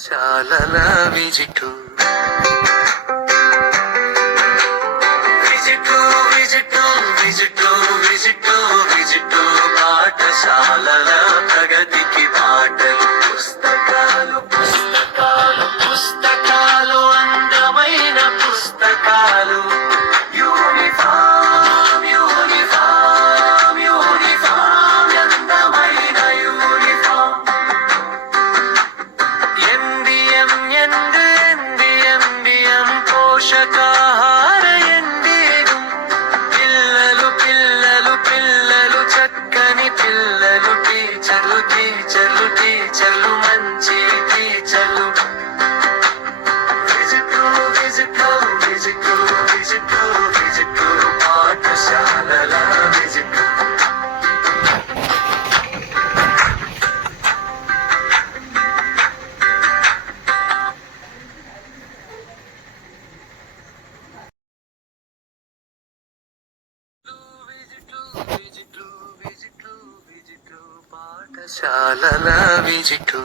శాలల విజిటు విజిటు విజిటు విజిటు విజిటు విజిటు పాఠశాలల ప్రగతికి బాటలు పుస్తకాలు పుస్తకాలు పుస్తకాలు అందమైన పుస్తకాలు యూనిఫామ్ యూనిఫామ్ యూనిఫామ్ అందమైన యూనిఫామ్ ఎండిఎం పోషకాహార ఎండియం పిల్లలు పిల్లలు పిల్లలు చక్కని పిల్లలు టీచర్లు టీచర్లు టీచర్లు మంచి టీచర్లు విజిటు విజిటు విజిటు విజిటు విజిటు పాఠశాలల విజిటు విజిటు విజిటు విజిటు పాఠశాలల విజిటు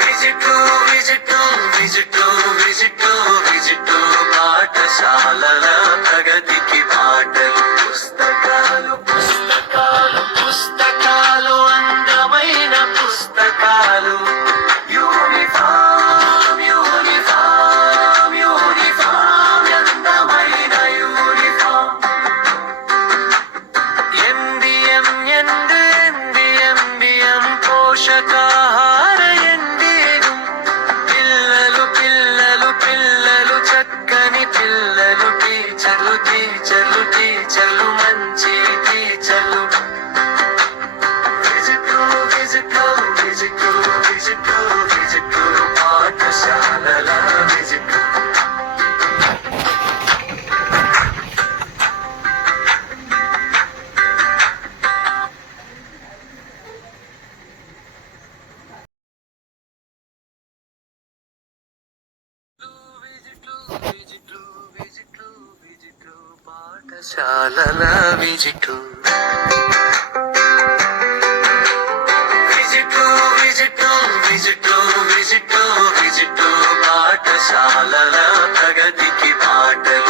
విజిటు విజిటు విజిటు విజిటు విజిటు పాఠశాలల ప్రగతికి బాటలు పుస్తకాలు పుస్తకాలు పుస్తకాలు అందమైన పుస్తకాలు యూనిఫామ్ యూనిఫామ్ యూనిఫామ్ అందమైన యూనిఫామ్ ఎండిఎం పోషకాహార ఎండియం పిల్లలు పిల్లలు పిల్లలు చక్కని పిల్లలు టీచర్లు టీచర్లు టీచర్లు మంచి టీచర్లు విజిటు విజిటు విజిటు విజిటు విజిటు పాఠశాలల విజిటు విజిటు విజిటు విజిటు పాఠశాలల విజిటు విజిటు విజిటు విజిటు విజిటు విజిటు పాఠశాలల ప్రగతికి బాటలు